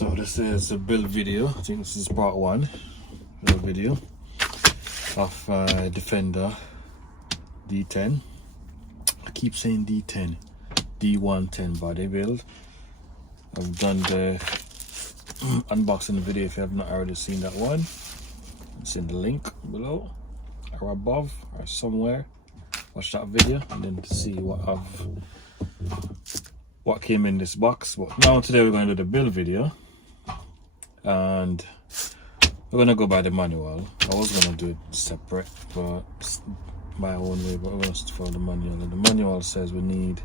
So this is a build video. I think this is part one build video of Defender D10. I keep saying D10, D110 body build. I've done the unboxing video. If you have not already seen that one, it's in the link below or above or somewhere. Watch that video and then to see what came in this box. But now today we're going to do the build video, and we're going to go by the manual. I was going to do it separate, but my own way, but we're going to follow the manual. And the manual says we need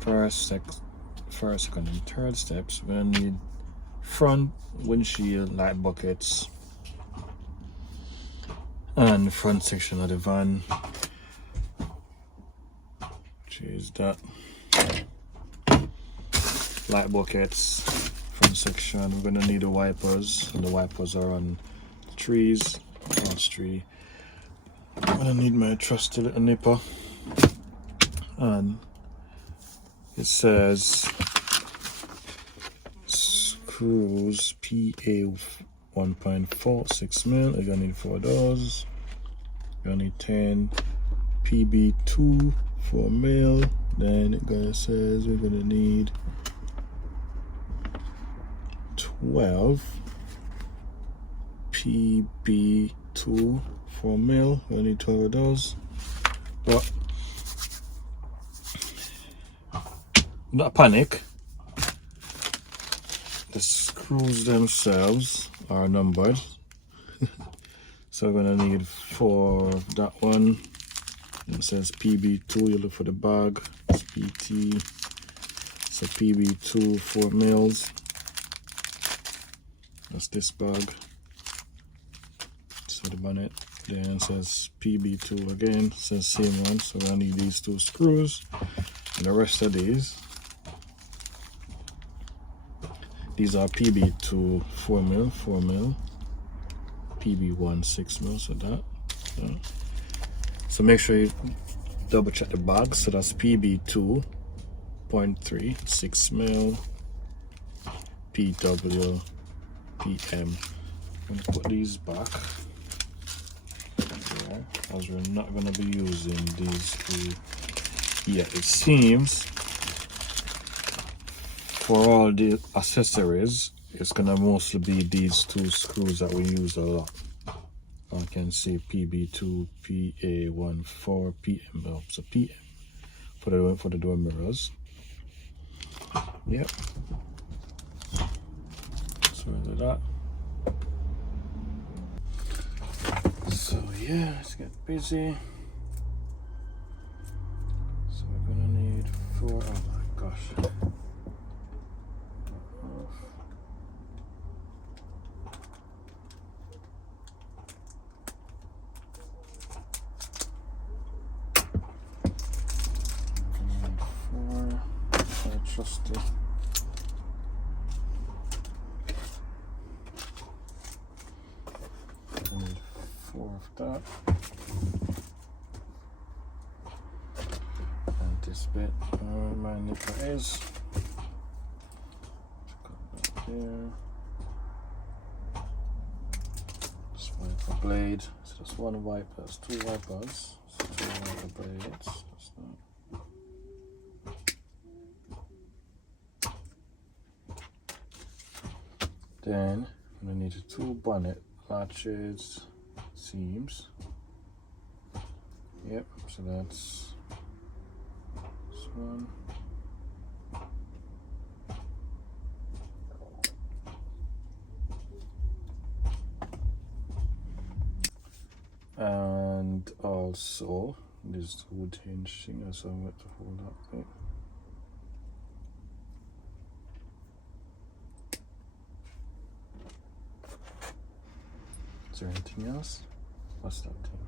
first, second, and third steps. We're going to need front windshield light buckets and the front section of the van, which is that. Light buckets, front section. We're gonna need the wipers, and the wipers are on the trees, front tree. I'm gonna need my trusty little nipper, and it says screws PA 1.46 mil. You're gonna need 4 of those. You're gonna need 10 PB2 4 mil. Then it gonna says we're gonna need 12 PB2 4 mil. We need 12 of those. But not panic. The screws themselves are numbered. So we're gonna need 4 of that one. It says PB2, you look for the bag. It's PT. So PB2 4 mils. That's this bag. So the bonnet. Then it says PB2 again. It says same one. So I need these 2 screws. And the rest of these are PB2 4 mil, 4 mil. PB1 6 mil. So that. So make sure you double check the bag. So that's PB2.3 6 mil. PW PM. I'm going to put these back here, as we're not going to be using these 2 yet. It seems for all the accessories, it's going to mostly be these 2 screws that we use a lot. I can see PB2 PA14 PM. Oh, so PM for the door mirrors. Yep. So do that. So yeah, let's get busy. So we're gonna need 4. Oh my gosh. Trust it. I need 4 of that. And this bit where my nipper is. Got that there. This wiper blade. So that's 1 wiper, that's 2 wipers. So 2 wiper blades. That's that. Then I'm gonna need 2 bonnet latches, seams. Yep, so that's this one. And also this wood hinge thing, so I'm going to hold up there. Is there anything else? What's that thing?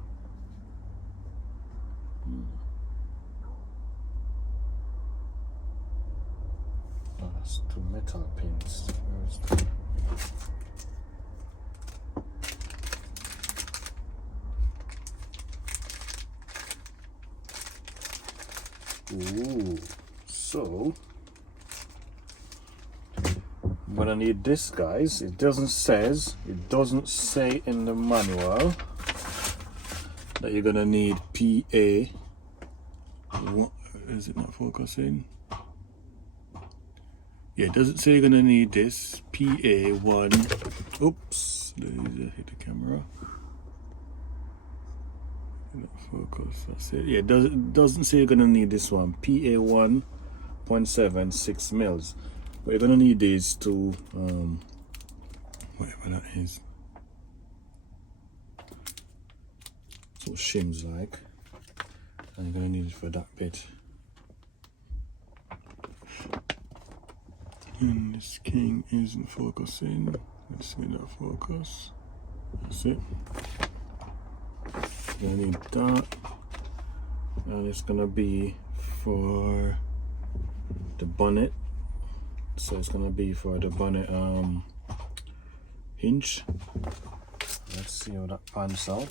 Oh, that's 2 metal pins. Where's the... Ooh, so I'm gonna need this, guys. It doesn't say in the manual that you're gonna need PA. What is it not focusing? Yeah, it doesn't say you're gonna need this PA1. Oops, hit the camera. Focus. That's it. Yeah, it doesn't say you're gonna need this one. PA1.76 mils. But you're gonna need these two, whatever that is. So shims like, and you're gonna need it for that bit. And this king isn't focusing. Let's see that focus. That's it. You're gonna need that, and it's gonna be for the bonnet. So it's gonna be for the bonnet hinge. Let's see how that pans out.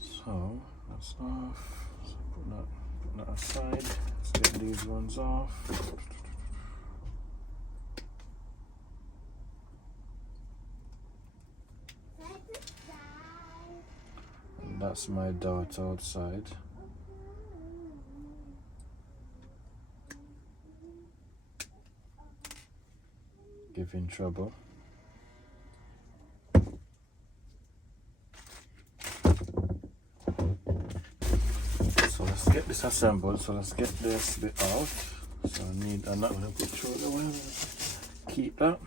So that's off. So put that aside. Let's get these ones off. And that's my dart outside. Giving trouble. So let's get this assembled. So let's get this bit out. So I'm not going to put through the way. Keep that.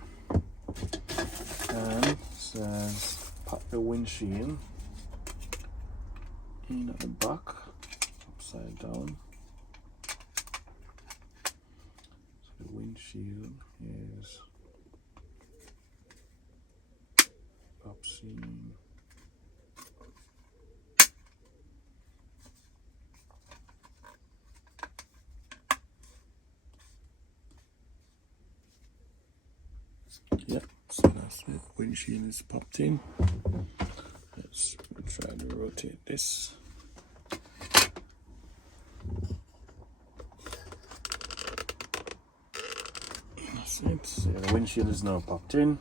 And it says pop the windshield in at the back, upside down. So the windshield is upseen. Yep, so that's it. Windshield is popped in. Let's try to rotate this. That's it. So the windshield is now popped in.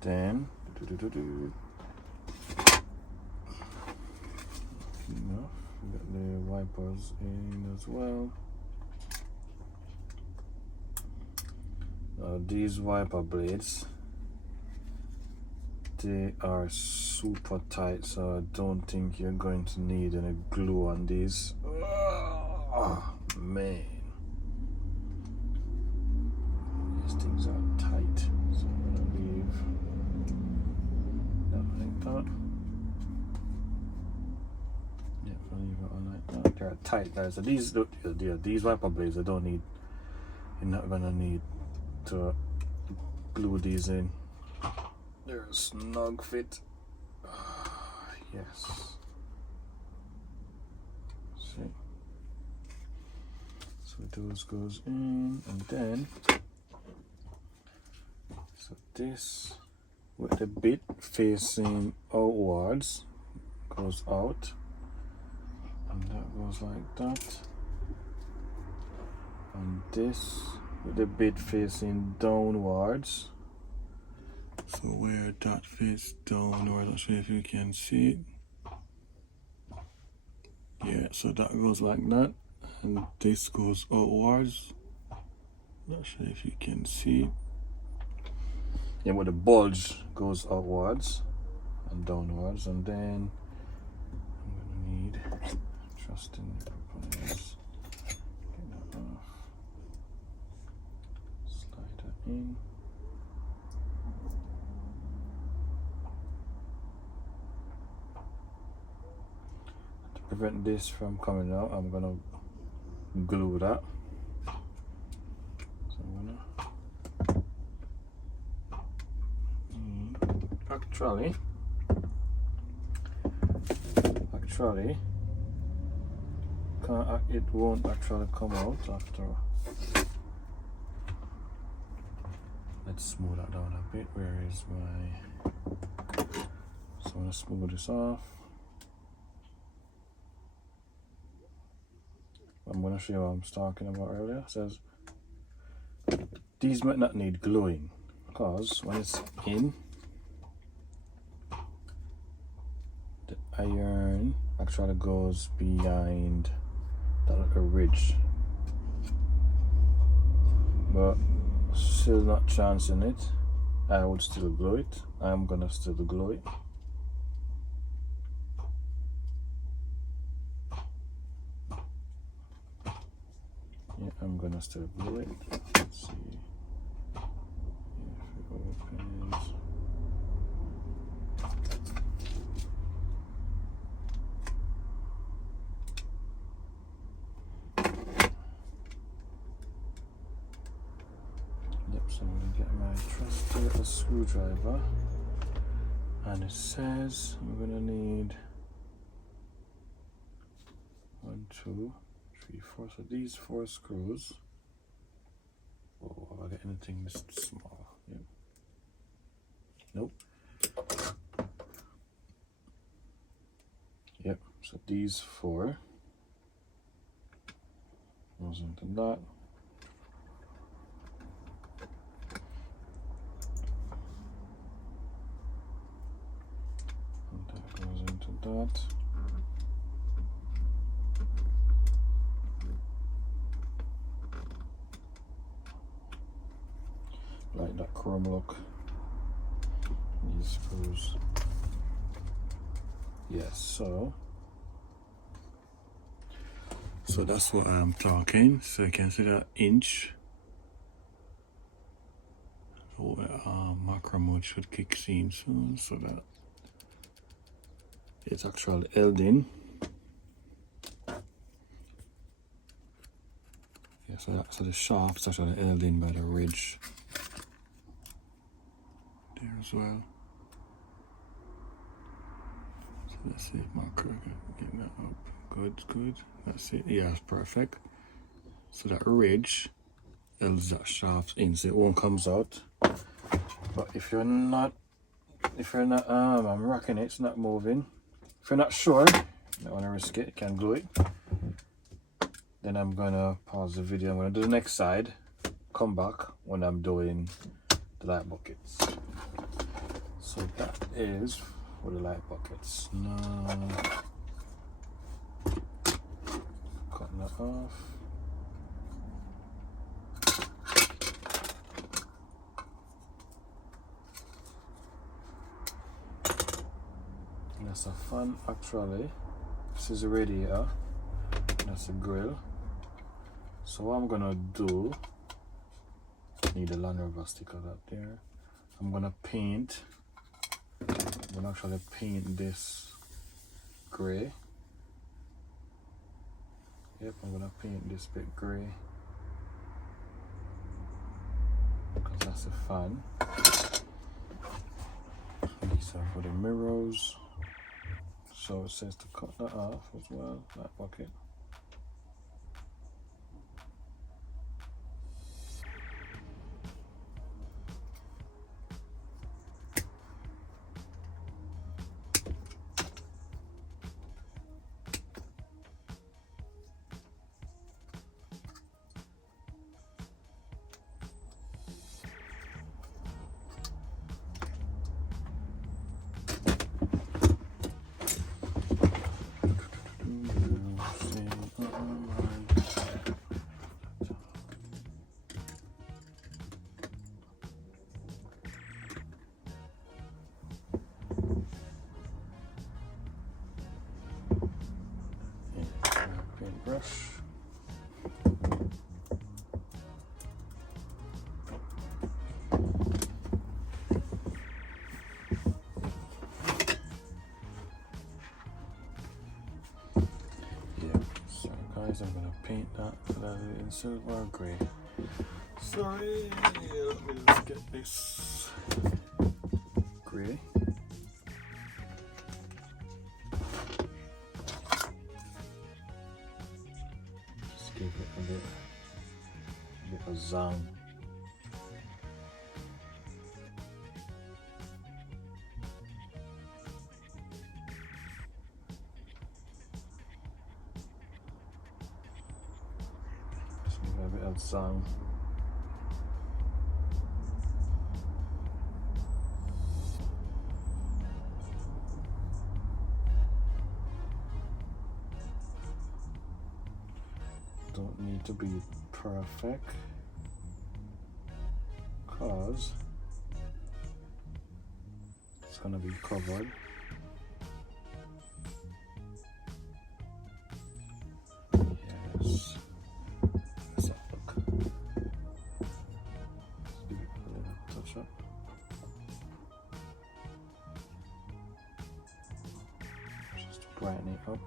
Then enough. We got the wipers in as well. These wiper blades, they are super tight, so I don't think you're going to need any glue on these. Oh man, these things are tight, so I'm gonna leave that like that. Yeah, I'll leave it on like that. They're tight, guys. So these wiper blades, I don't need. You're not gonna need to glue these in. They're a snug fit. Yes. See. So those goes in, and then so this with the bit facing outwards goes out, and that goes like that, and this with the bit facing downwards. So where that face downward, I'll show you if you can see it. Yeah, so that goes like that, and this goes outwards. I'll show you if you can see it. Yeah, where the bulge goes outwards and downwards, and then I'm gonna need trusting the proponents. Get that off. Slide that in. To prevent this from coming out, I'm gonna glue that. So I'm gonna actually it won't actually come out after. Let's smooth that down a bit. Where is my, so I'm gonna smooth this off. I'm going to show you what I was talking about earlier. It says these might not need gluing because when it's in, the iron actually goes behind that little ridge. But still not chancing it. I would still glue it. I'm gonna still glue it. Yeah, I'm gonna still glue it. Let's see if it opens. Yep, so I'm gonna get my trusty little screwdriver, and it says I'm gonna need 1, 2, 3, 4. So these 4 screws. Oh, have I got anything this small? Yep. Nope. Yep. So these 4 goes into that. And that goes into that. Like that chrome look. These screws. Yes, so that's what I'm talking. So you can see that inch. So macro mode should kick in soon, so that it's actually held in. Yeah, so the shaft's actually held in by the ridge there as well. So let's see if macro can get that up. Good, good. That's it. Yeah, it's perfect. So that ridge holds that shaft in, so it won't comes out. But if you're not I'm rocking it, it's not moving. If you're not sure, you don't want to risk it, you can glue it. Then I'm gonna pause the video. I'm gonna do the next side, come back when I'm doing the light buckets. So that is for the light buckets. Now, cutting that off. That's a fan actually. This is a radiator. That's a grill. So what I'm gonna do, need a Land Rover sticker up there. I'm gonna actually paint this gray. Yep, I'm gonna paint this bit gray because that's a fan. These are for the mirrors. So it says to cut that off as well, that bucket. Paintbrush. Yeah, so guys, I'm gonna paint that in silver gray. Sorry, let me just get this gray. Give it a bit of zang. that's don't need to be perfect, cause it's gonna be covered. Yes. Let's have a look. Let's give it a little touch up. Just to brighten it up.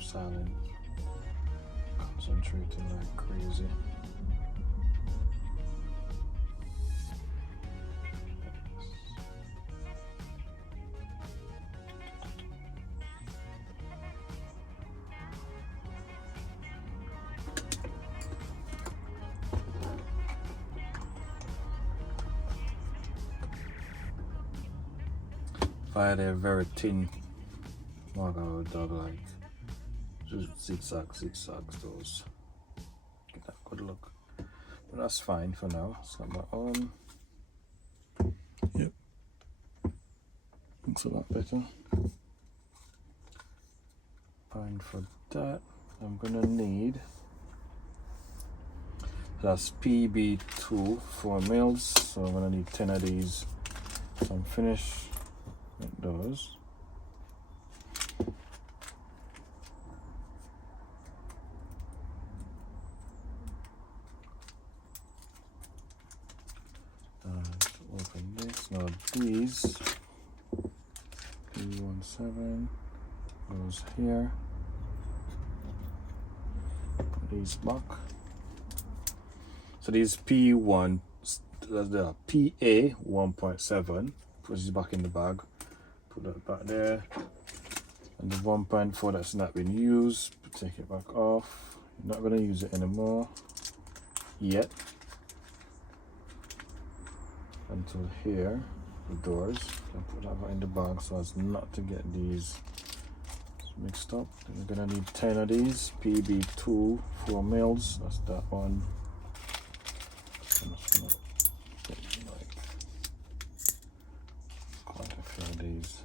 Silent, concentrating like crazy. If I had a very thin marker dog like just zigzags those. Get that good look. But that's fine for now. So my arm. Yep. Looks a lot better. Fine for that. I'm gonna need, that's PB2 4 mils. So I'm gonna need 10 of these. So I'm finished with those. Open this. Now these P17 goes here. Put these back. So these P1, the PA 1.7. Put this back in the bag. Put that back there. And the 1.4 that's not been used, take it back off. You're not gonna use it anymore yet. Until here, the doors. I'll put that in the bag so as not to get these mixed up. Then we're gonna need 10 of these PB2 4 mils. That's that one. I'm just gonna get like quite a few of these.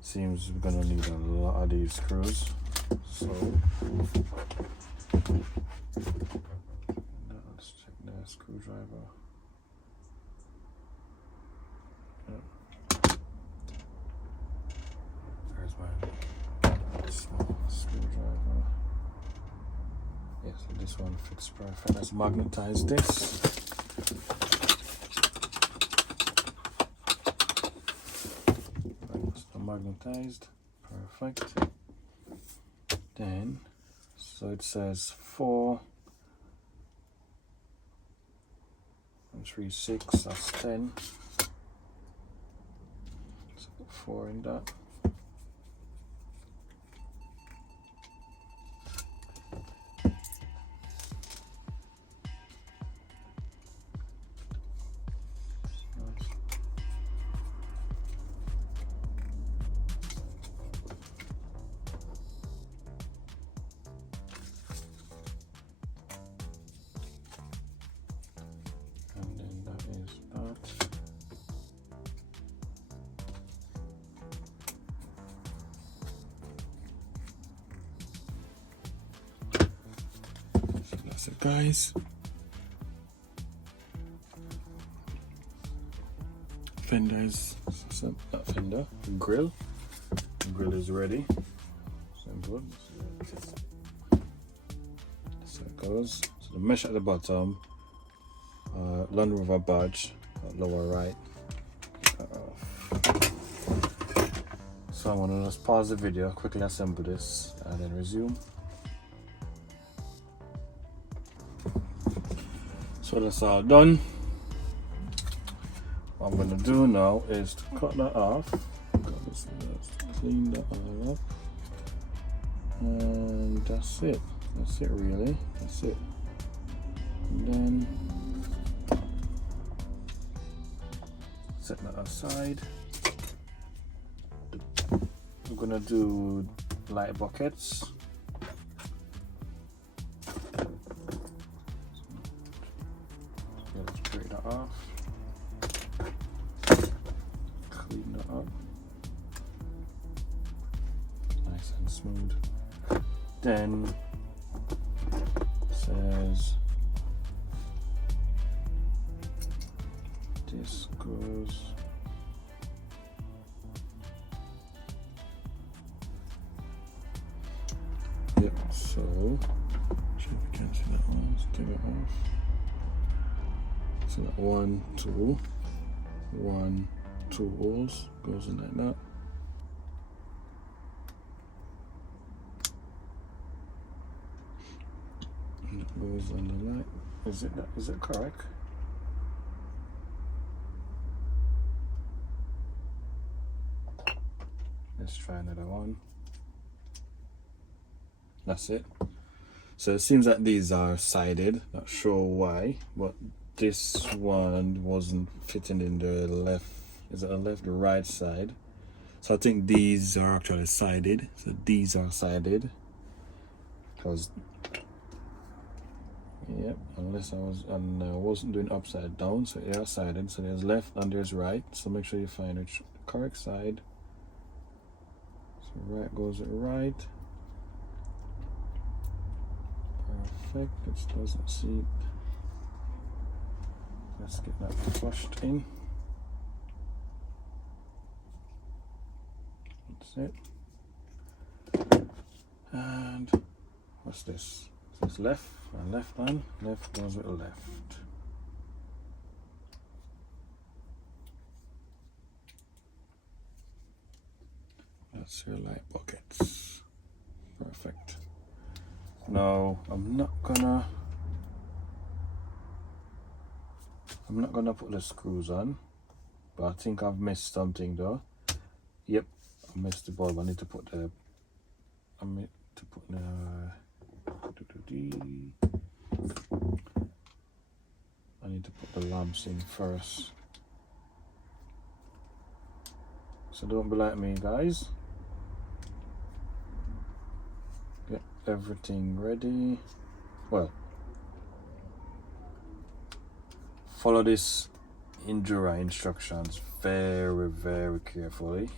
Seems we're gonna need a lot of these screws. So let's check the screwdriver. There's my small screwdriver. Yes, so this one fits perfect. Let's magnetize this. It's magnetized. Perfect. Then, so it says 4 and 3, 6, that's 10. So put 4 in that. So guys, fender is not fender, grill. The grill is ready. Simple. So it goes. So the mesh at the bottom, Land Rover badge, lower right. So I'm gonna just pause the video, quickly assemble this, and then resume. So that's all done. What I'm gonna do now is to cut that off. Let's clean that all up. And that's it. That's it really. That's it. And then set that aside. The I'm gonna do light buckets. Let's break that off. Clean that up. Nice and smooth. Then says this goes yep, so see if we can see that one. Let's take it off. So that 1, 2, 1, 2 holes goes in like that. And it goes on the light. Is it correct? Let's try another one. That's it. So it seems that these are sided, not sure why, but this one wasn't fitting in the left, is it the left, the right side? So I think these are actually sided. So these are sided. Because, yep, unless I wasn't doing upside down, so they are sided. So there's left and there's right. So make sure you find the correct side. So right goes at right. Perfect. It doesn't see. Let's get that flushed in. That's it. And what's this? So it's left and left hand. Left goes with left. That's your light buckets. Perfect. Now I'm not gonna put the screws on, but I think I've missed something though. Yep, I missed the bulb. I need to put the lamps in first. So don't be like me, guys. Get everything ready. Well, follow this INJORA instructions very, very carefully.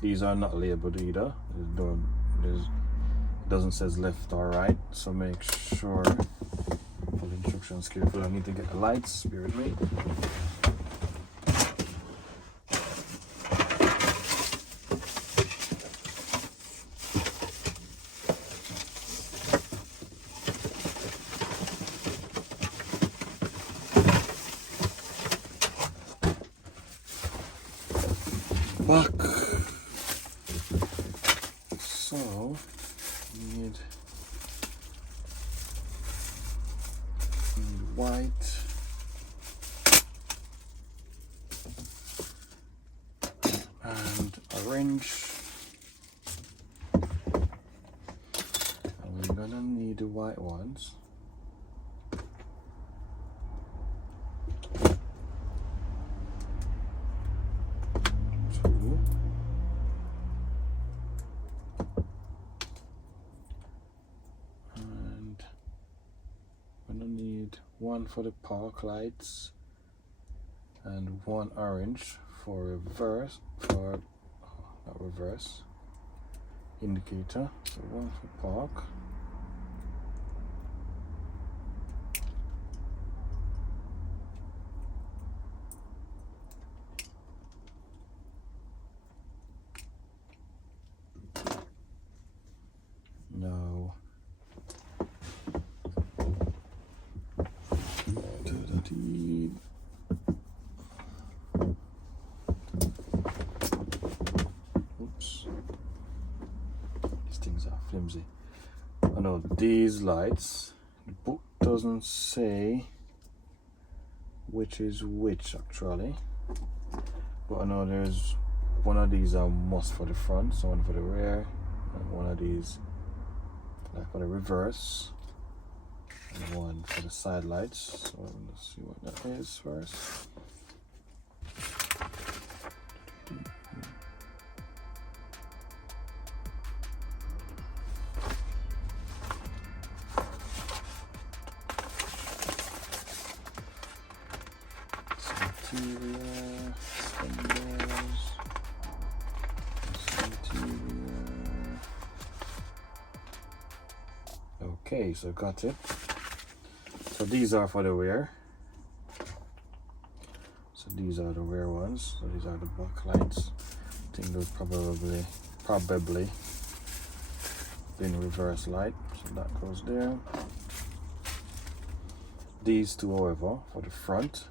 These are not labeled either. It doesn't says left or right, so make sure follow the instructions carefully. I need to get the lights. Bear with me. Back. So need white and orange, and we're gonna need the white ones. One for the park lights and one orange for reverse, not reverse, indicator. So one for park. Now oops, these things are flimsy. I know these lights, the book doesn't say which is which actually, but I know there's one of these are must for the front, so one for the rear, and one of these like for the reverse, and one for the side lights. So let's see what that is first. interior, fenders, interior. Okay, so got it. So these are for the rear. So these are the rear ones. So these are the back lights. I think those probably in reverse light. So that goes there. These two, however, for the front.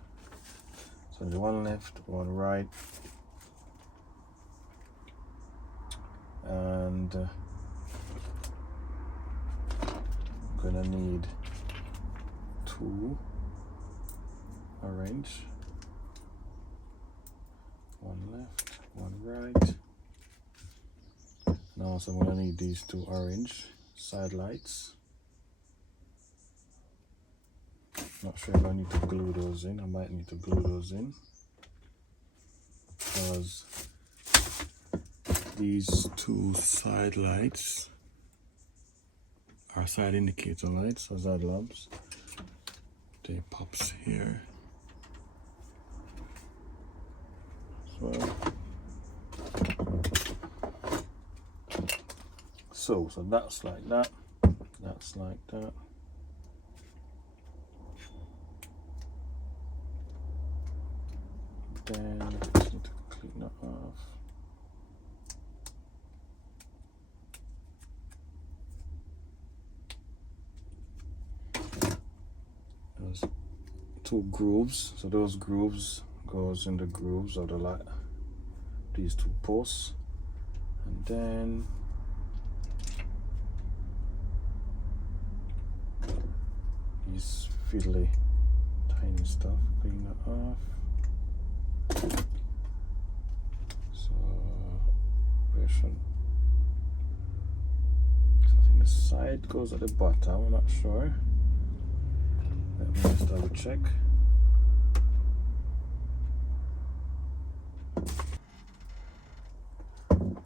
So the one left, one right, and I'm gonna need two orange, one left, one right. Now also I'm gonna need these two orange side lights. Not sure if I need to glue those in. I might need to glue those in because these two side lights are side indicator lights, hazard lamps. They pops here as well. So that's like that. That's like that. Then I just need to clean that off. There's two grooves, so those grooves goes in the grooves of the light. These two posts, and then these fiddly tiny stuff. Clean that off. So I think the side goes at the bottom, I'm not sure. Let me just double check. One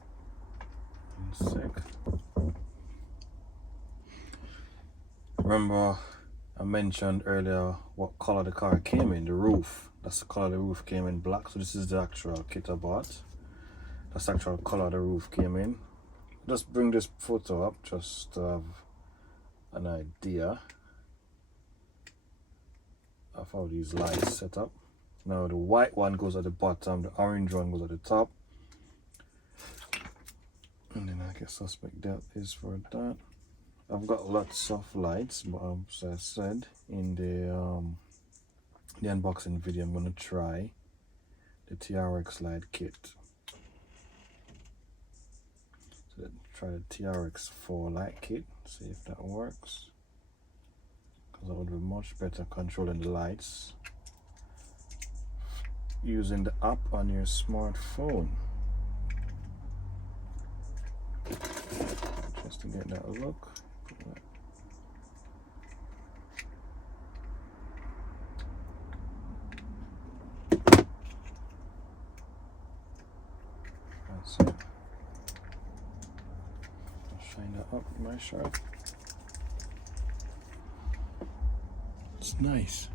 sec. Remember I mentioned earlier what color the car came in, the roof. That's the color the roof came in, black. So this is the actual kit I bought. That's the actual color the roof came in. Just bring this photo up just to have an idea of how these lights set up. Now the white one goes at the bottom, the orange one goes at the top. And then I guess suspect that is for that. I've got lots of lights, but as I said in the unboxing video, I'm going to try the TRX light kit. So try the TRX 4 light kit, see if that works, because that would be much better controlling the lights using the app on your smartphone. Just to get that look. That's it. I'll shine that up with my sharp. It's nice.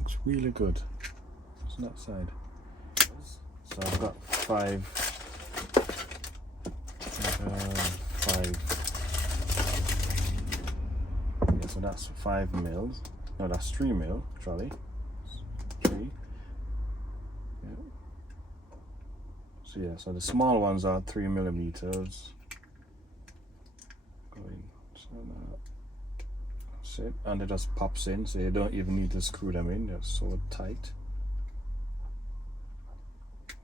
Looks really good. It's that side. So I've got five. Yeah, so that's 5 mils. No, that's 3 mil. Actually, 3. Yeah. So yeah, so the small ones are 3 millimeters. Going so that's it, and it just pops in, so you don't even need to screw them in. They're so tight.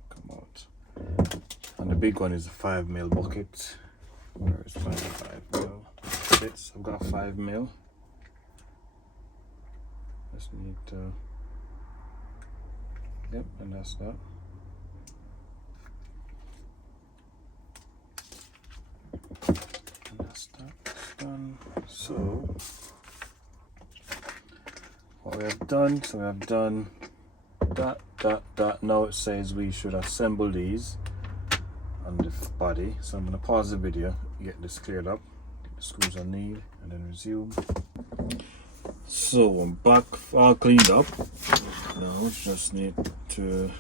Come out. And the big one is a 5 mil bucket. Where is my 5 mil? Bits. I've got a 5 mil. Just need to. Yep, and that's that. And that's that. That's done. So what we have done, so we have done that. Now it says we should assemble these on the body. So I'm gonna pause the video, get this cleared up, get the screws I need, and then resume. So I'm back, all cleaned up. Now just need to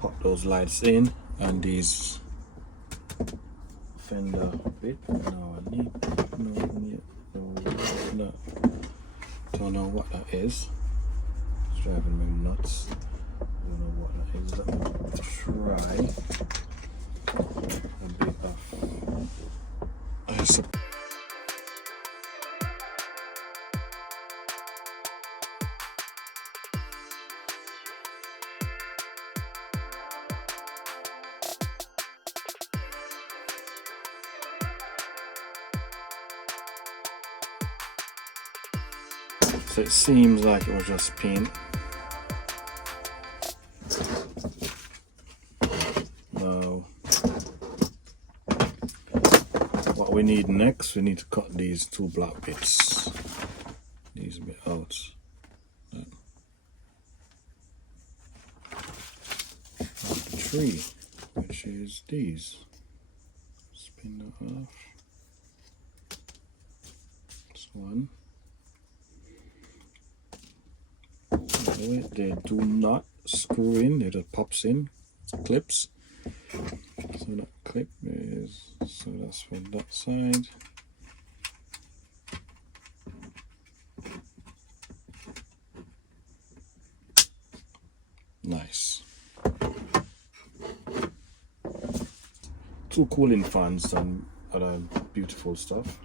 pop those lights in and these fender bit. No, I need no. Don't know what that is. It's driving me nuts. Don't know what that is. Let me try a bit of. So it seems like it was just paint. Now, what we need next, we need to cut these two black bits. These a bit out. The tree, which is these. Spin that off. This one. They do not screw in, it just pops in. It's clips. So that clip is, so that's for that side. Nice. Two cooling fans and other beautiful stuff.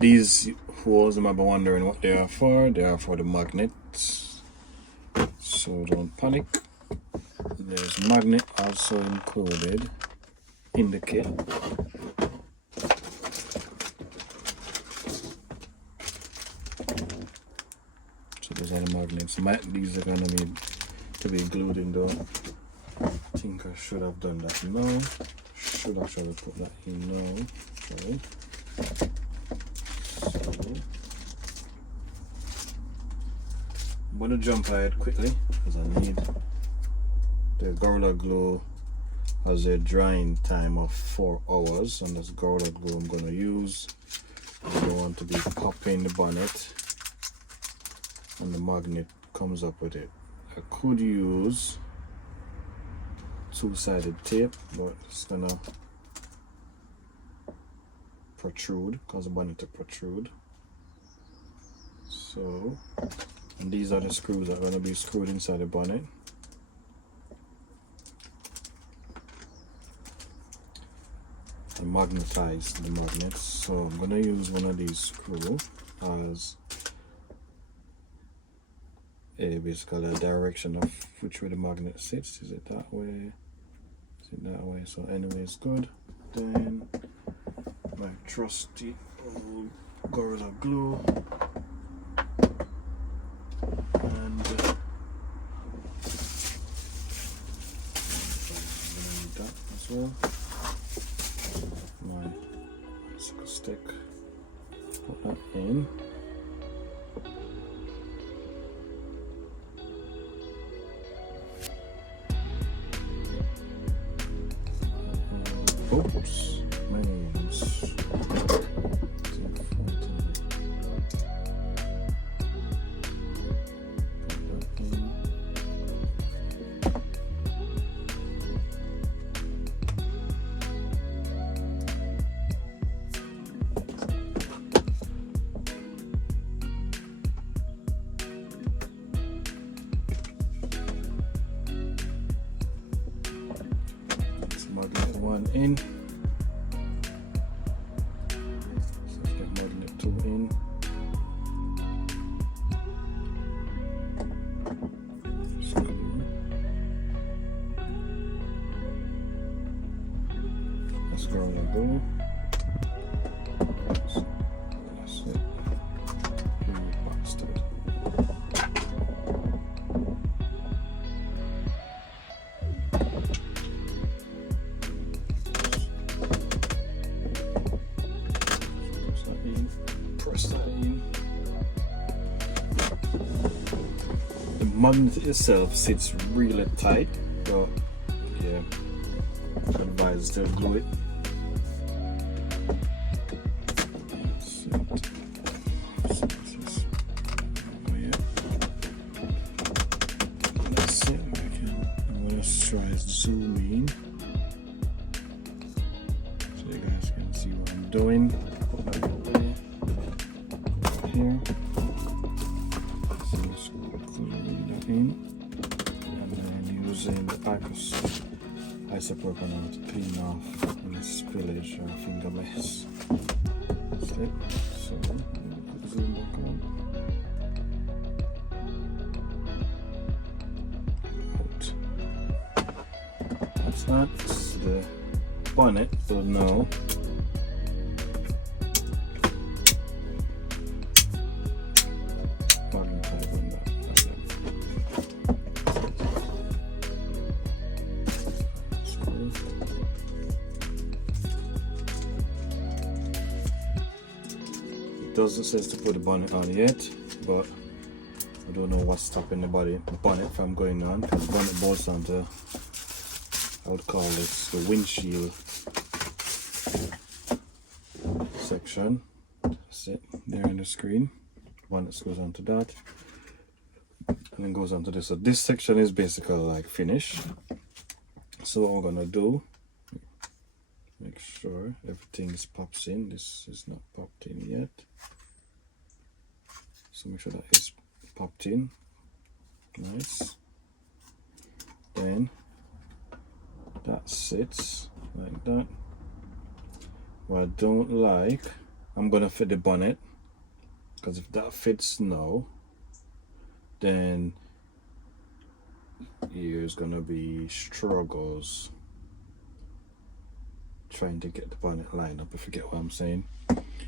These holes, you might be wondering what they are for. They are for the magnets. So don't panic. There's magnet also included in the kit. So those are the magnets. These are gonna need to be glued in though. I think I should have done that now. Should actually put that in now. Okay. So I'm gonna jump ahead quickly because I need the Gorilla Glue has a drying time of 4 hours, and this Gorilla Glue I'm gonna use. I don't want to be popping the bonnet and the magnet comes up with it. I could use two-sided tape, but it's gonna protrude, cause the bonnet to protrude. So, and these are the screws that are gonna be screwed inside the bonnet. And magnetize the magnets. So I'm gonna use one of these screws as basically a direction of which way the magnet sits. Is it that way? Is it that way? So anyway, it's good. Then my trusty old Gorilla Glue, and that as well. My bicycle stick. Put that in. Oops, my name's one in. So let's get magnet 2 in. Screw. Let's go on the glue. That's it. You bastard. Press that in. The magnet itself sits really tight, but yeah, I advise to glue it. doing. Put that here. So screw that in, and then using the isopropyl to clean off any spillage or finger mess. That's it. So zoom back on. That's that. The bonnet. So now it doesn't say to put the bonnet on yet, but I don't know what's stopping the bonnet from going on, because the bonnet bolts onto, I would call this the windshield section. That's it there on the screen. Bonnet goes onto that and then goes onto this. So this section is basically like finished. So what we're gonna do, make sure everything is pops in. This is not popped in yet, so make sure that is popped in. Nice. Then that sits like that. What I don't like, I'm gonna fit the bonnet, because if that fits now, then there's gonna be struggles trying to get the bonnet lined up, if you get what I'm saying.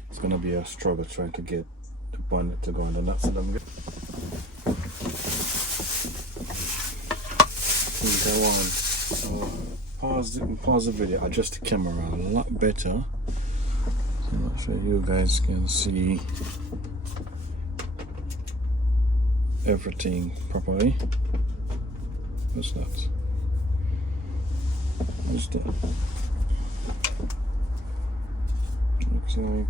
It's gonna be a struggle trying to get the bonnet to go on, and that's what I'm getting. Go on. So pause the video, adjust the camera a lot better, so you guys can see everything properly. What's that? What's that? Looks like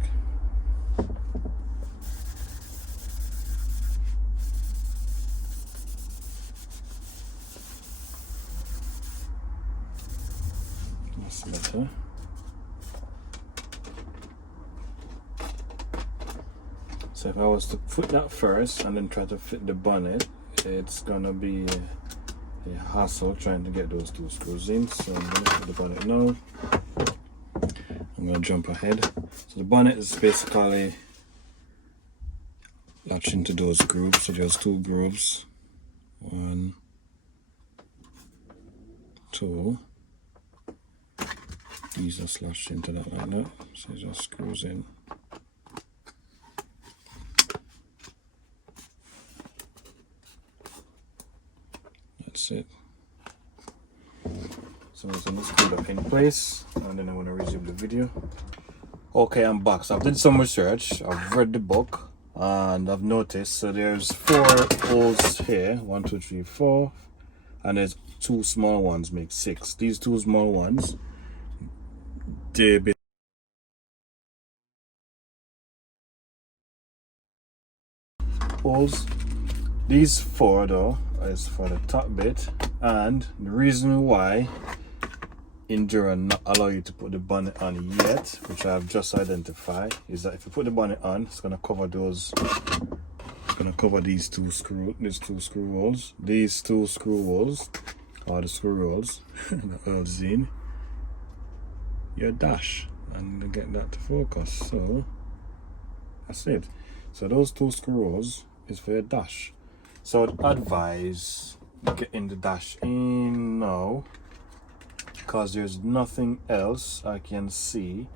that's better. So if I was to put that first and then try to fit the bonnet, it's gonna be a hassle trying to get those two screws in. So I'm gonna put the bonnet now. I'm gonna jump ahead. So the bonnet is basically latched into those grooves. So there's two grooves. 1, 2. These are slashed into that like that. So it just screws in. That's it. So I'm going to screw that in place, and then I'm going to resume the video. Okay, I'm back. So I've did some research, I've read the book, and I've noticed, so there's 4 holes here, 1, 2, 3, 4, and there's 2 small ones make 6. These 2 small ones, they be holes. These 4 though is for the top bit, and the reason why INJORA not allow you to put the bonnet on yet, which I have just identified, is that if you put the bonnet on, it's gonna cover those. It's gonna cover these two screw holes. These 2 screw holes, or the screw holes, the holes in your dash, and get that to focus. So that's it. So those 2 screw holes is for your dash. So I'd advise getting the dash in now, because there's nothing else I can see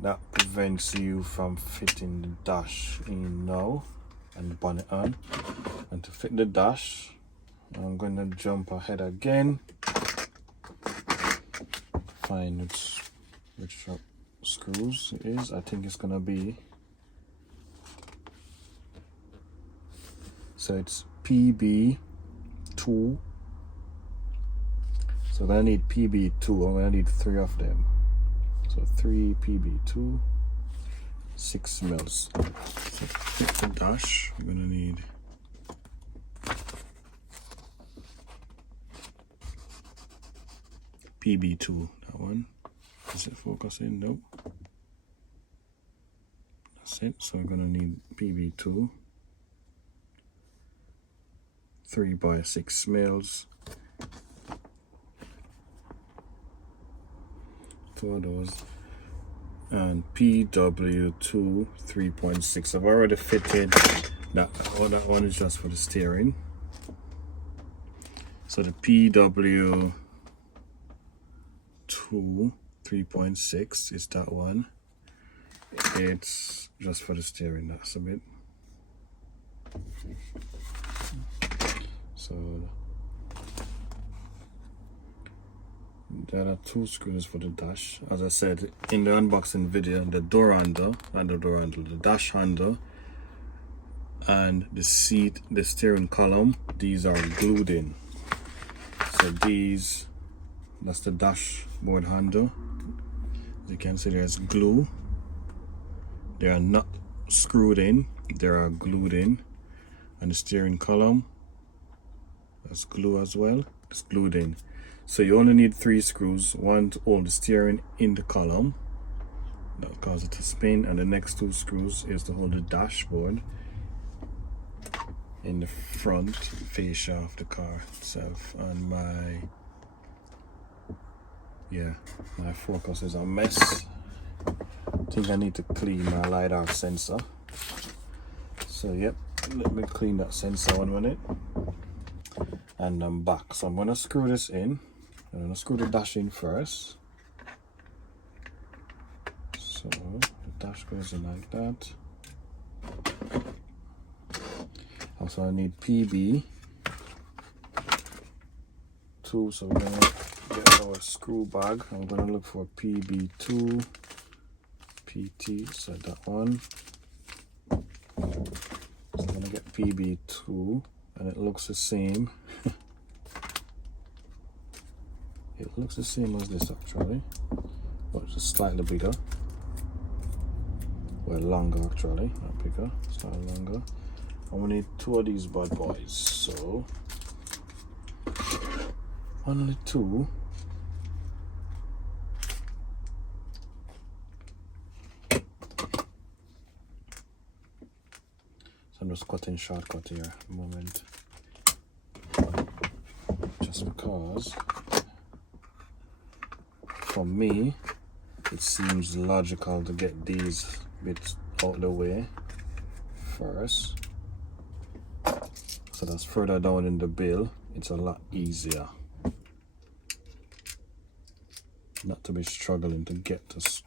that prevents you from fitting the dash in now and the bonnet on. And to fit the dash, I'm going to jump ahead again, find which screws it is. I think it's going to be, so it's PB2. So I'm gonna need PB2. I'm gonna need 3 of them. So 3 PB2, 6 mils. So to fit the dash, I'm gonna need PB2. That one. Is it focusing? Nope. it. So we're gonna need PB2, 3x6 mils, 2 of those, and PW2 3.6. I've already fitted that. Oh, that one is just for the steering. So the PW2 3.6 is that one. It's just for the steering. That's a bit. So there are 2 screws for the dash. As I said in the unboxing video, the door handle and the door handle, the dash handle and the seat, the steering column, these are glued in. So these, that's the dashboard handle. As you can see, there's glue. They are not screwed in, they are glued in. And the steering column, that's glue as well, it's glued in. So you only need 3 screws, one to hold the steering in the column, that causes it to spin, and the next 2 screws is to hold the dashboard in the front fascia of the car itself. And my focus is a mess. I think I need to clean my LiDAR sensor. So yep, let me clean that sensor 1 minute. And I'm back. So I'm gonna screw this in. I'm gonna screw the dash in first. So the dash goes in like that. Also I need PB2, so we're gonna get our screw bag. I'm gonna look for PB2 PT, so that one. So I'm gonna get PB2 and it looks the same. It looks the same as this actually, but just slightly bigger. Well, longer actually, not bigger, slightly longer. I'm gonna need 2 of these bad boys, so only 2. So I'm just cutting shortcut here at the moment, just because for me it seems logical to get these bits out the way first, so that's further down in the bill. It's a lot easier not to be struggling to get this.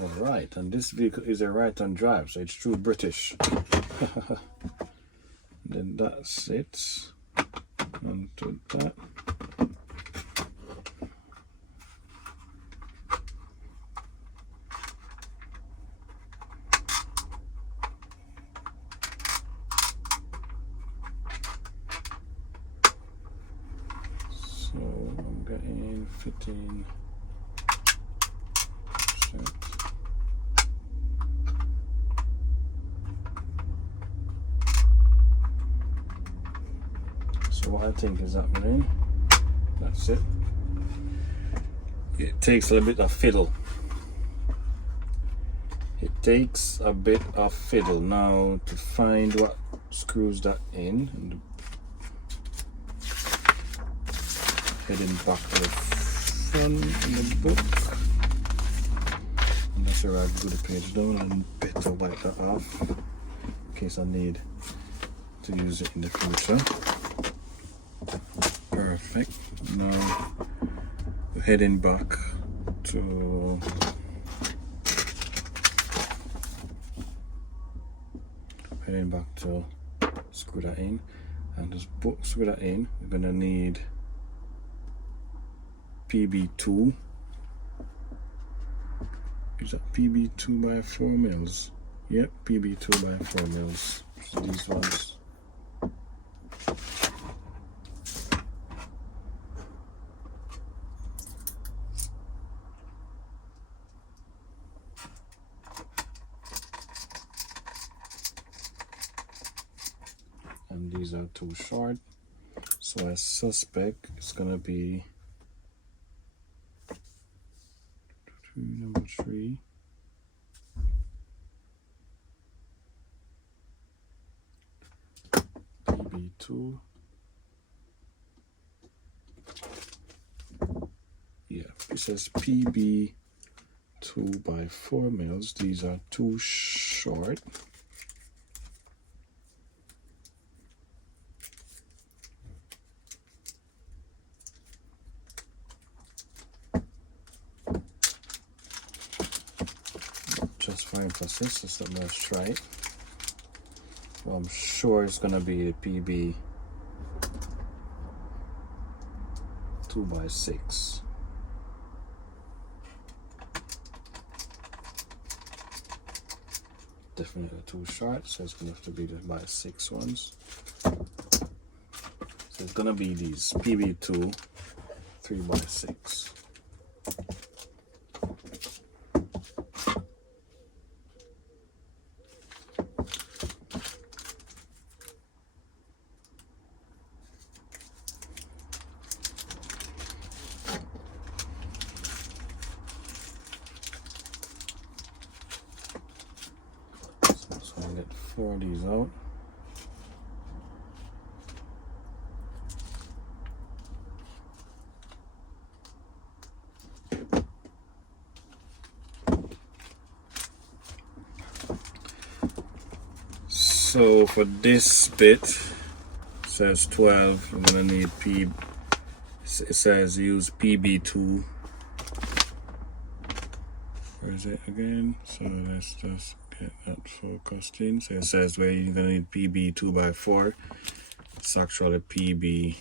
Alright, and this vehicle is a right-hand drive, so it's true British. Then that's it. Onto that. So I'm getting fitting. So what I think is happening, that's it. It takes a little bit of fiddle. It takes a bit of fiddle now to find what screws that in. And heading back to the front in the book. And that's where I glue the page down and better wipe that off in case I need to use it in the future. Perfect. Now we're heading back to screw that in, and just screw that in. We're gonna need PB2. Is that PB2 by 4 mils? Yep, PB2 by 4 mils. So these ones. And these are too short. So I suspect it's gonna be number 3. PB2. Yeah, it says PB 2 by 4 mils. These are too short. Just for emphasis, let's try it. Well, I'm sure it's gonna be a PB 2 by 6. Definitely too short, so it's gonna have to be the by 6 ones. So it's gonna be these PB2 3 by 6. So I'll get 4 of these out. So for this bit, it says 12. I'm gonna need P. It says use PB2. Where is it again? So let's just get that focused in. So it says where you're gonna need PB 2 by 4. It's actually PB.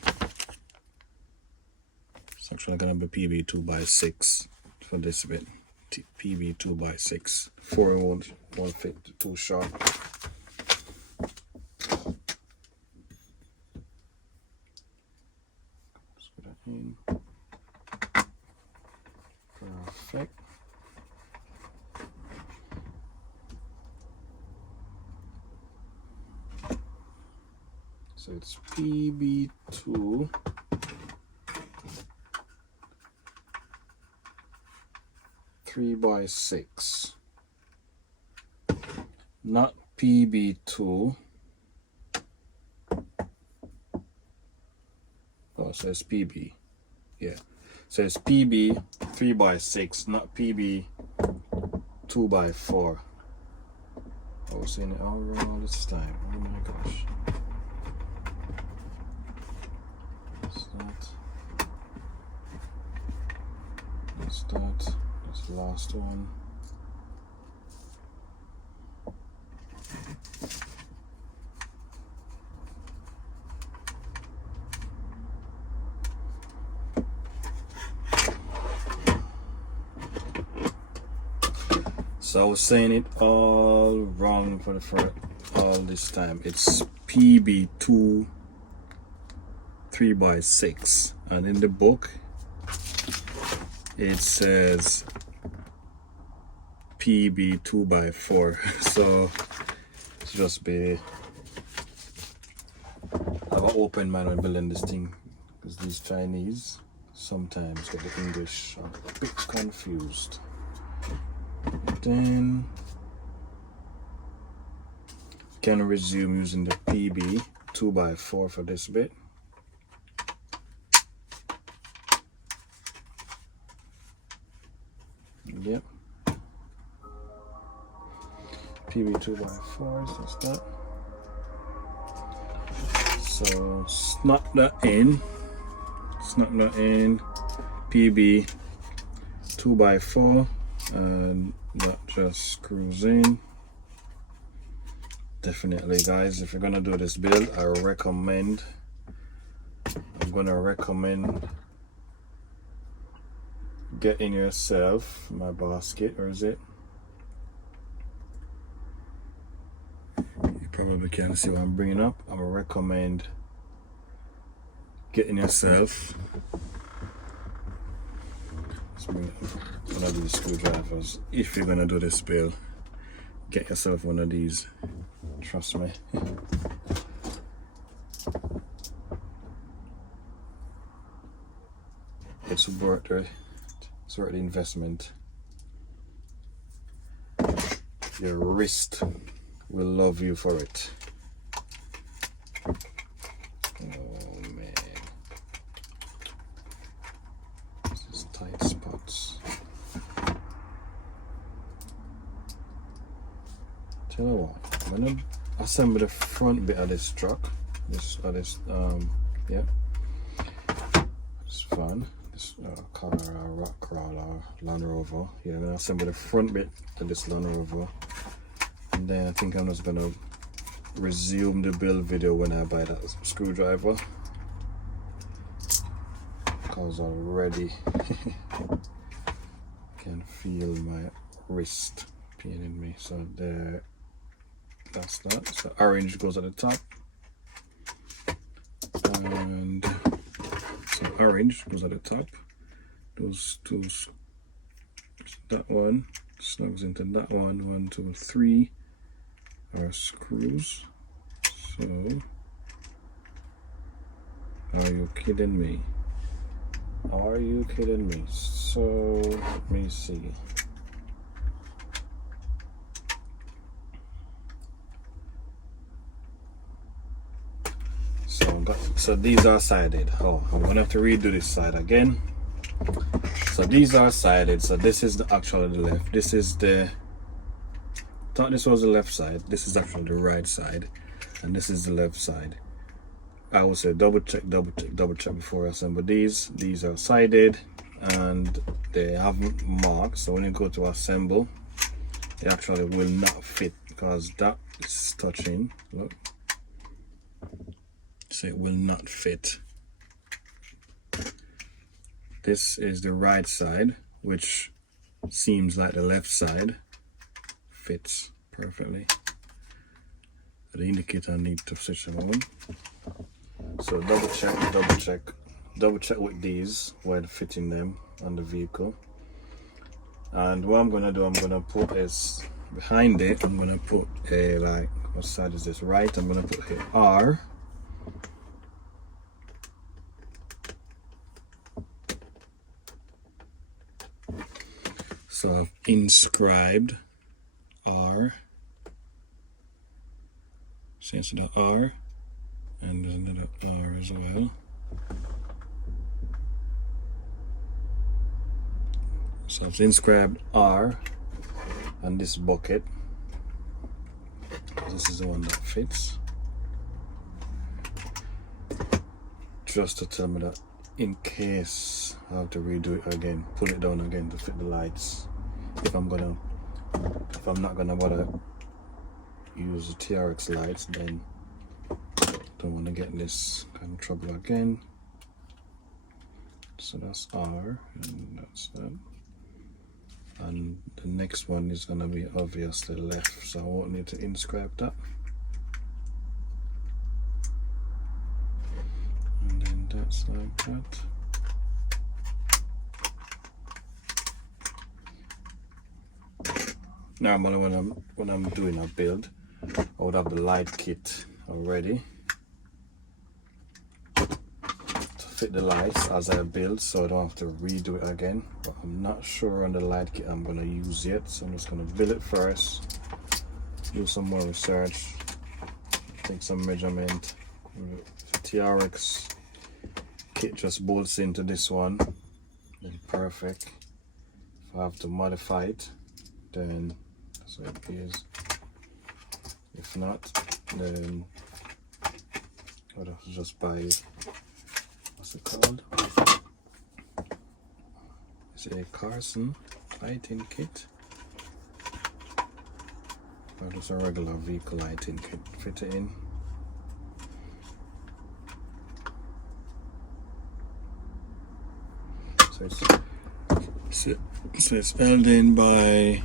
It's actually gonna be PB 2 by 6 for this bit. PB 2 by 6. 4 won't fit too short. Let's put that in. Perfect. So it's PB2 3 by 6, not PB2. Oh, it says PB. Yeah, it says PB 3 by 6, not PB 2 by 4. I was saying it all wrong all this time. Oh my gosh. That's the last one. So I was saying it all wrong for all this time. It's PB2 3 by 6, and in the book it says PB 2 by 4. So it's just be have an open mind when building this thing, because these Chinese sometimes get the English a bit confused. Then can resume using the PB 2 by 4 for this bit. Yep. PB 2 by 4, so that's that. So snap that in. PB 2 by 4, and that just screws in. Definitely, guys, if you're gonna do this build, I'm gonna recommend getting yourself my basket. Or is it? You probably can see what I'm bringing up. I would recommend getting yourself one of these screwdrivers. If you're gonna do this build, get yourself one of these. Trust me. It's worth it. It's worth the investment. Your wrist will love you for it. Oh man, this is tight spots. Tell you what, I'm gonna assemble the front bit of this truck. Yeah, it's fun. This car or rock crawler, Land Rover. Yeah, I'm gonna assemble the front bit of this Land Rover, and then I think I'm just gonna resume the build video when I buy that screwdriver, because already can feel my wrist paining me. So there, that's that. So orange goes at the top, and so orange goes at the top. Those two, that one snugs into that one. 1, 2, 3 are screws. So, are you kidding me? Are you kidding me? So, let me see. So these are sided. Oh, I'm gonna have to redo this side again. So these are sided. So this is the actual left. This is the, thought this was the left side. This is actually the right side, and this is the left side. I would say double check before I assemble these. These are sided and they have marks, so when you go to assemble, it actually will not fit because that is touching. Look, so it will not fit. This is the right side, which seems like the left side fits perfectly. The indicator I need to switch it on. So double check with these while fitting them on the vehicle. And what I'm gonna do, I'm gonna put is behind it, I'm gonna put a, like, what side is this? Right, I'm gonna put a R. So I've inscribed R. So it's the R, and there's another R as well. So I've inscribed R on this bucket. This is the one that fits. Just to tell me that in case I have to redo it again, pull it down again to fit the lights. If I'm not gonna bother use the TRX lights, then don't want to get in this kind of trouble again. So that's R, and that's that. And the next one is gonna be obviously left, so I won't need to inscribe that. And then that's like that. Normally when I'm doing a build, I would have the light kit already to fit the lights as I build, so I don't have to redo it again. But I'm not sure on the light kit I'm gonna use yet, so I'm just gonna build it first, do some more research, take some measurement. The TRX kit just bolts into this one, then perfect. If I have to modify it, then that's what it is. If not, then I'd have to just buy, what's it called? Is it a Carson lighting kit? Or just a regular vehicle lighting kit, fit it in. So it's held in by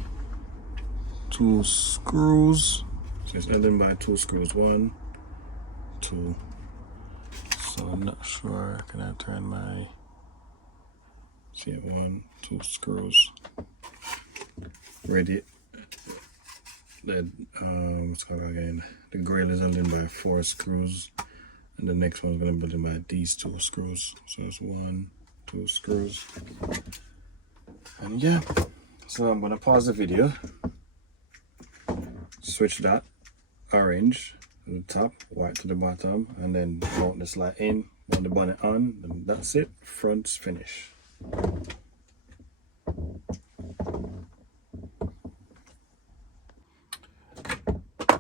2 screws. So it's held in by 2 screws. 1, 2. So I'm not sure. Can I turn my? See it? 1, 2 screws. Ready. The what's called again? The grill is held in by 4 screws, and the next one's gonna be held in by these 2 screws. So it's 1, 2 screws. And yeah. So I'm gonna pause the video. Switch that orange to the top, white to the bottom, and then mount this light in, mount the bonnet on, and that's it. Front's finished.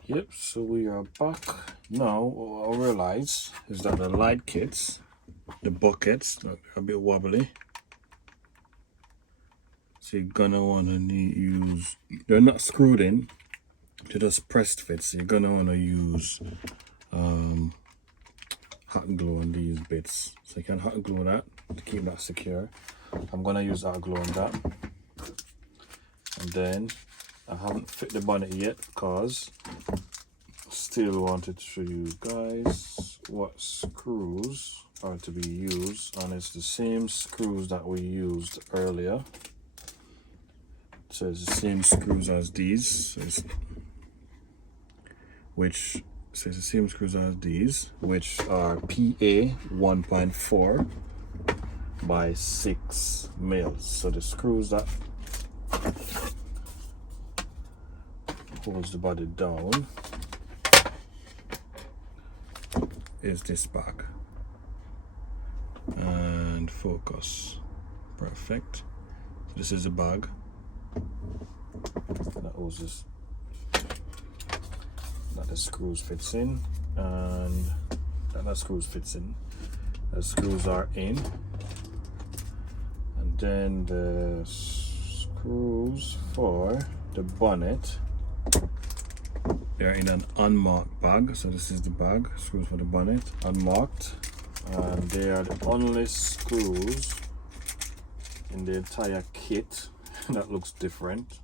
Yep, so we are back. Now what I realize is that the light kits, the buckets, are a bit wobbly. So you're gonna wanna use, they're not screwed in, they're just pressed fit. So you're gonna wanna use hot glue on these bits. So you can hot glue that to keep that secure. I'm gonna use hot glue on that. And then I haven't fit the bonnet yet because I still wanted to show you guys what screws are to be used, and it's the same screws that we used earlier. So it's the same screws as these, so it's the same screws as these, which are PA 1.4 by 6 mils. So the screws that holds the body down is this bag. And focus. Perfect. So this is the bag that holds this, that the screws fits in, and that screws fits in. The screws are in, and then the screws for the bonnet, they're in an unmarked bag. So this is the bag, screws for the bonnet, unmarked, and they are the only screws in the entire kit that looks different.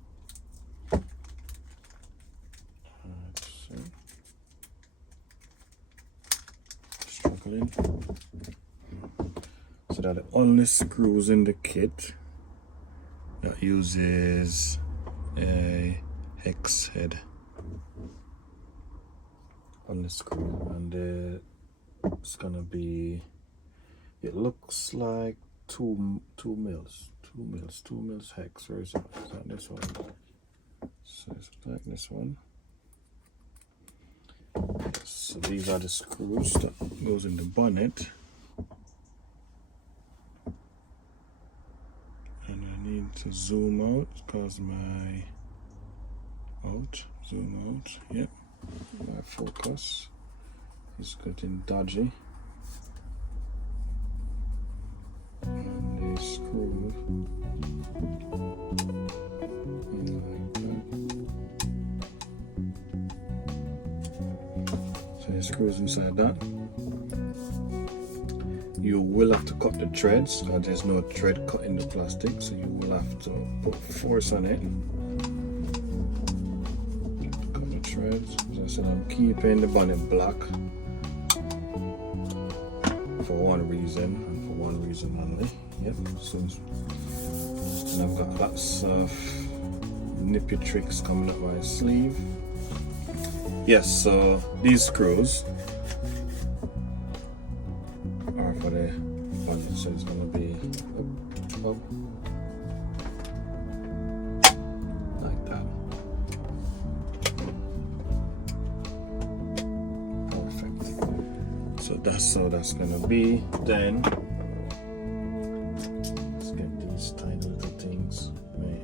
Struggling. So they're the only screws in the kit that uses a hex head on the screw, and it's gonna be, it looks like 2 mils hex. Where is it? Is that this one? So it's like this one. So these are the screws that goes in the bonnet, and I need to zoom out because my zoom out. Yep, my focus is getting dodgy. And they screw like that. So the screws inside that. You will have to cut the threads because there's no thread cut in the plastic, so you will have to put force on it. Cut the threads. As I said, I'm keeping the bonnet black for one reason, and for one reason only. Yep. So and I've got lots of nippy tricks coming up my sleeve. Yes, so these screws are for the bonnet, so it's gonna be up, like that. Perfect. So that's how that's gonna be. Then let's get these tiny little things made.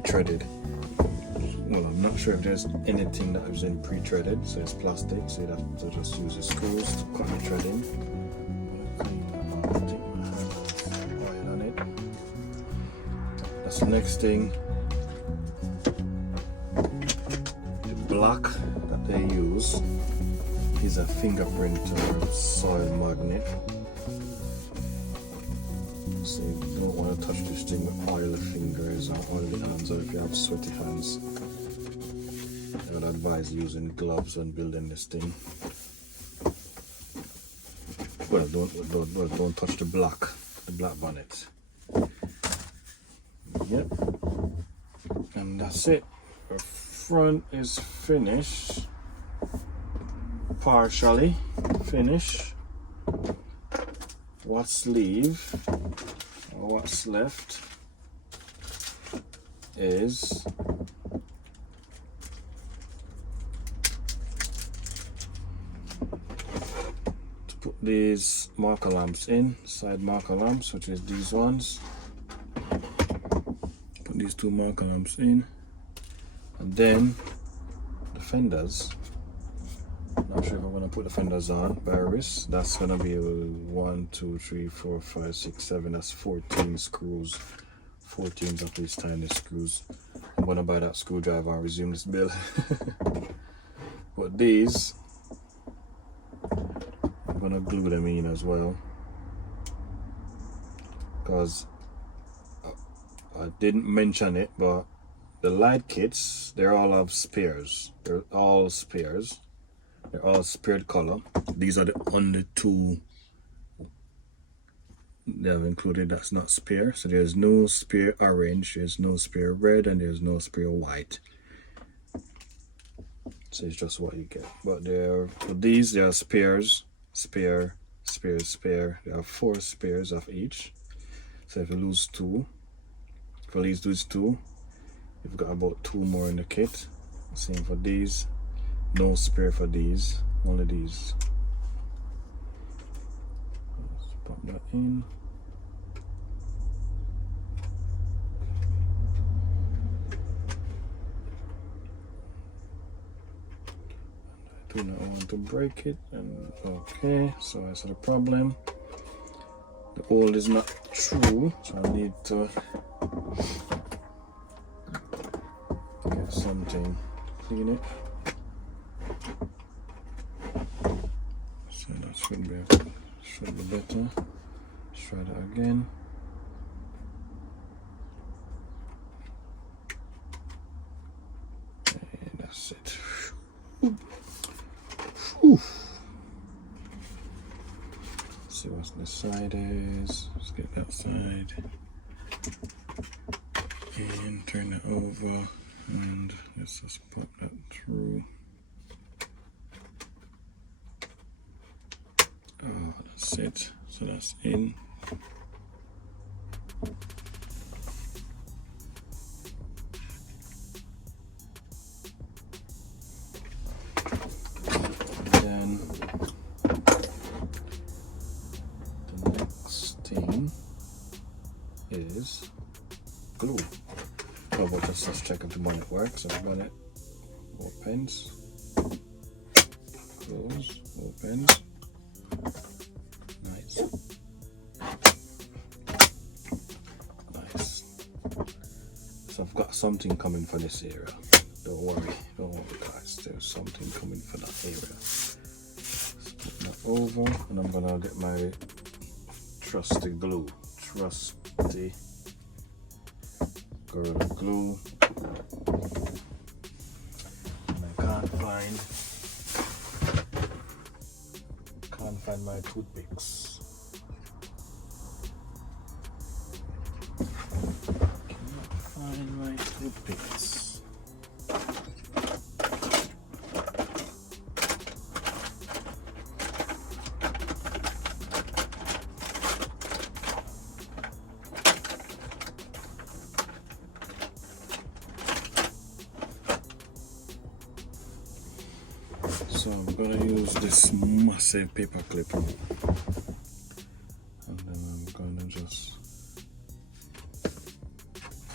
pre-threaded. Well, I'm not sure if there's anything that is in pre-threaded, so it's plastic, so you have to just use the screws to cut the threading. Oil on it. That's the next thing. The block that they use is a fingerprint or soil magnet. So you don't want to touch this thing with oily fingers or oily hands, or if you have sweaty hands, I would advise using gloves when building this thing. Well, don't touch the black bonnet. Yep, and that's it. The front is finished, partially finished. What's leave, or what's left, is to put these marker lamps in, side marker lamps, which is these ones. Put these two marker lamps in, and then the fenders. Not sure if I'm going to put the fenders on, Barris. That's going to be 1, 2, 3, 4, 5, 6, 7. That's 14 screws. 14 of these tiny screws. I'm going to buy that screwdriver and resume this build. But these, I'm going to glue them in as well. Because I didn't mention it, but the light kits, they're all of spares. They're all spares. They're all spared color. These are the only two they have included that's not spare. So there's no spare orange, there's no spare red, and there's no spare white. So it's just what you get. But for these, there are spares, spare, spare, spare. There are 4 spares of each. So if you lose 2, if you lose 2, you've got about 2 more in the kit. Same for these. No spare for these, only these. Let's pop that in. I do not want to break it, and okay, so I saw the problem. The old is not true, so I need to get something, clean it. So that should be better. Let's try that again. And that's it. Whew. Let's see what this side is. Let's get that side. And turn it over. And let's just put that through. Oh, that's it. So that's in. Then the next thing is glue. Oh, but let's check if the bonnet works. So the bonnet opens, close, opens. Nice. So I've got something coming for this area. Don't worry guys, there's something coming for that area. Let's put that over, and I'm gonna get my trusty glue. Trusty Grille glue. And I can't find my toothpicks. Cannot find my toothpicks. So I'm gonna use this massive paper clip, and then I'm gonna just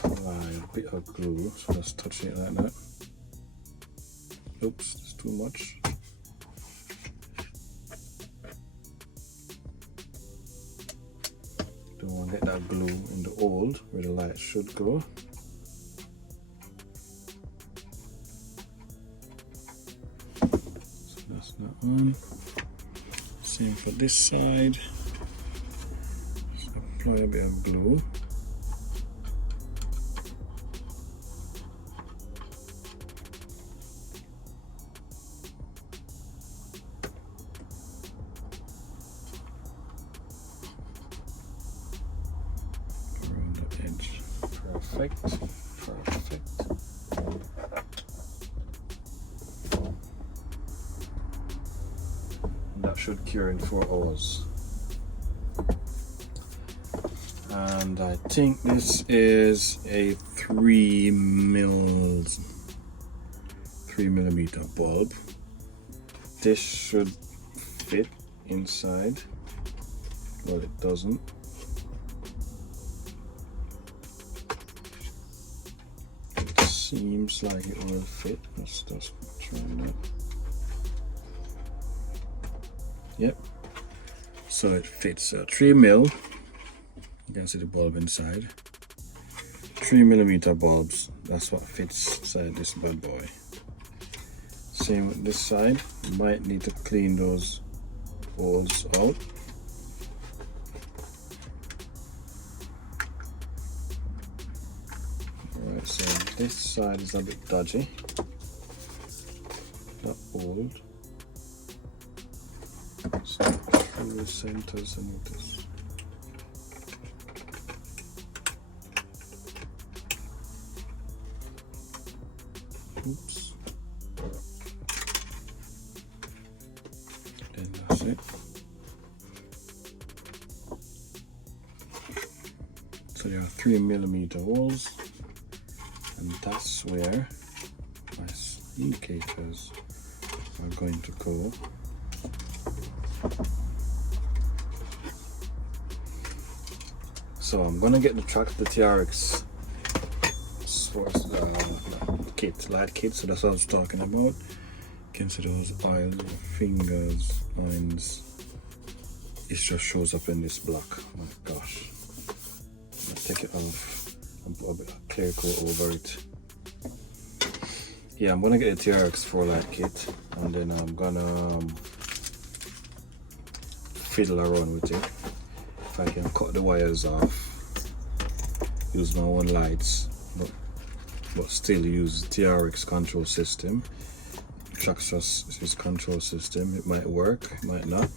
apply a bit bit of glue, so just touch it like that. Oops, it's too much. Don't want to get that glue in the hole where the light should go. So that's that one. Same for this side. Just apply a bit of glue. Perfect, perfect. That should cure in 4 hours. And I think this is a 3mm bulb. This should fit inside. Well, it doesn't. Seems like it will fit. Let's just try that. Yep. So it fits. 3mm. You can see the bulb inside. 3mm bulbs. That's what fits inside this bad boy. Same with this side. You might need to clean those holes out. Alright, so this side is a bit dodgy. Not old. So through the centers and this. Oops. Then that's it. So there are 3mm holes, and that's where my indicators are going to go. So I'm gonna get the TRX source kit, light kit. So that's what I was talking about. You can see those oil fingers lines. It just shows up in this block. Oh my gosh! I'm gonna take it off and put a bit of clear coat over it. Yeah, I'm gonna get the TRX4 light kit, and then I'm gonna fiddle around with it. If I can cut the wires off, use my own lights, but still use TRX control system, Traxxas control system. It might work, it might not.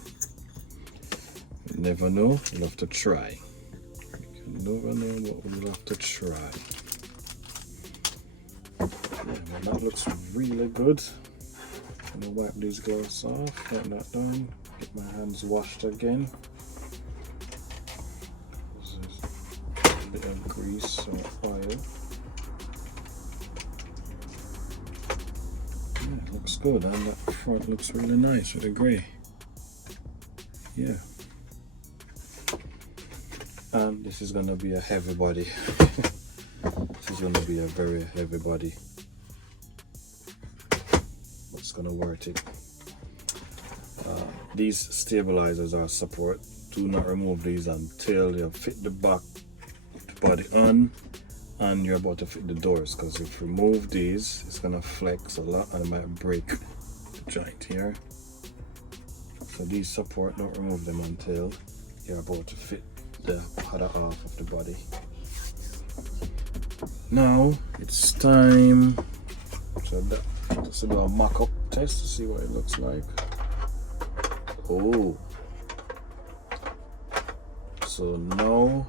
You never know. You'll have to try. You never know, but we'll have to try. Yeah, well, that looks really good. I'm gonna wipe these gloves off, get that done, get my hands washed again. There's a bit of grease or oil. Yeah, it looks good, and that front looks really nice with the grey. Yeah. And this is gonna be a heavy body. This is gonna be a very heavy body. It's gonna worth it. These stabilizers are support. Do not remove these until you fit the body on and you're about to fit the doors, because if you remove these, it's gonna flex a lot and it might break the joint here. So these support, don't remove them until you're about to fit the other half of the body. Now it's time to do a mock-up test to see what it looks like. Oh, so now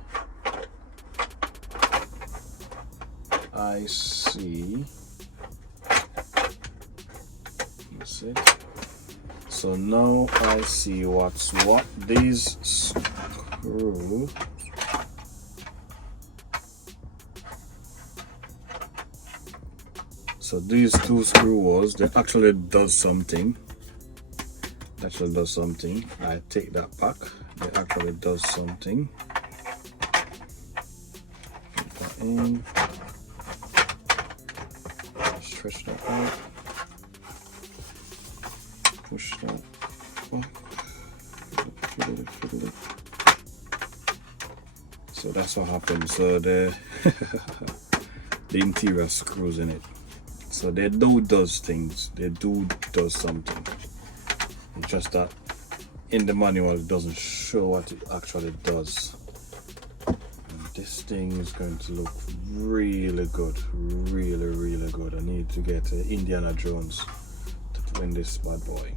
I see. Let's see. So now I see what's what. These screw. So these two screw holes, they actually does something. It actually does something. I take that back. It actually does something. Put that in. Press that out. Push that back. Fiddle it. So that's what happens. So the interior screws in it. So they does things. They does something. It's just that in the manual it doesn't show what it actually does. And this thing is going to look really good, really good. I need to get Indiana Jones to put in this bad boy.